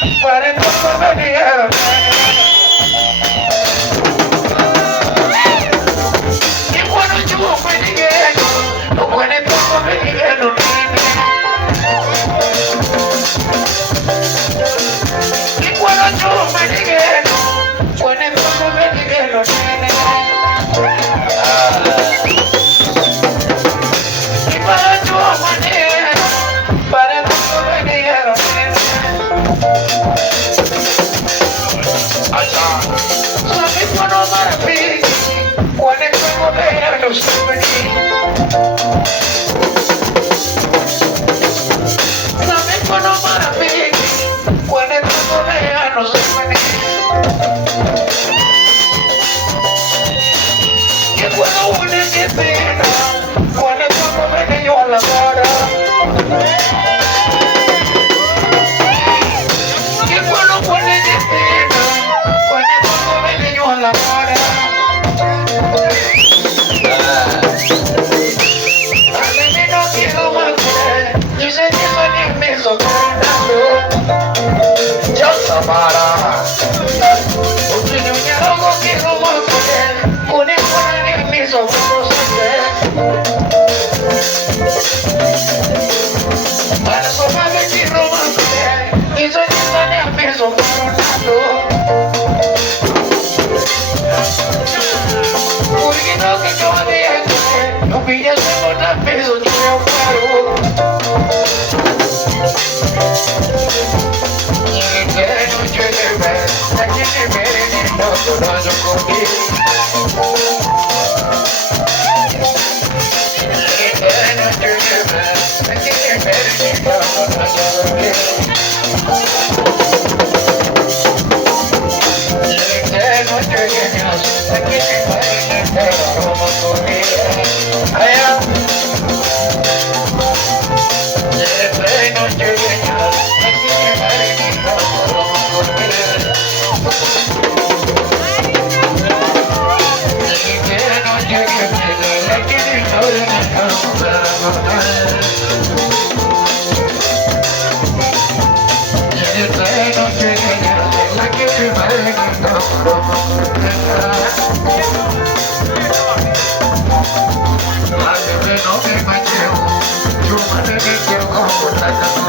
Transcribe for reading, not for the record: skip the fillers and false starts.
Para todo me dijeron. Y cuando yo me dijeron, no puede todo me dijeron. Y cuando yo me dijeron, puede todo me dijeron. Y para yo me dijeron, para todo me dijeron. Sabe quando maravilha, quando é que eu vou ver no Sabe quando maravilha, quando é que eu vou ver no E quando une de pena, quando é que eu vou ver eu agora. E quando une de pena, quando é que eu vou ver eu agora. Samara, o filho de algo que não vai poder, o nem me só para somar que não vai poder, isso é nem mesmo porque não que eu adiante, não pilha só na peso de meu paro. Like you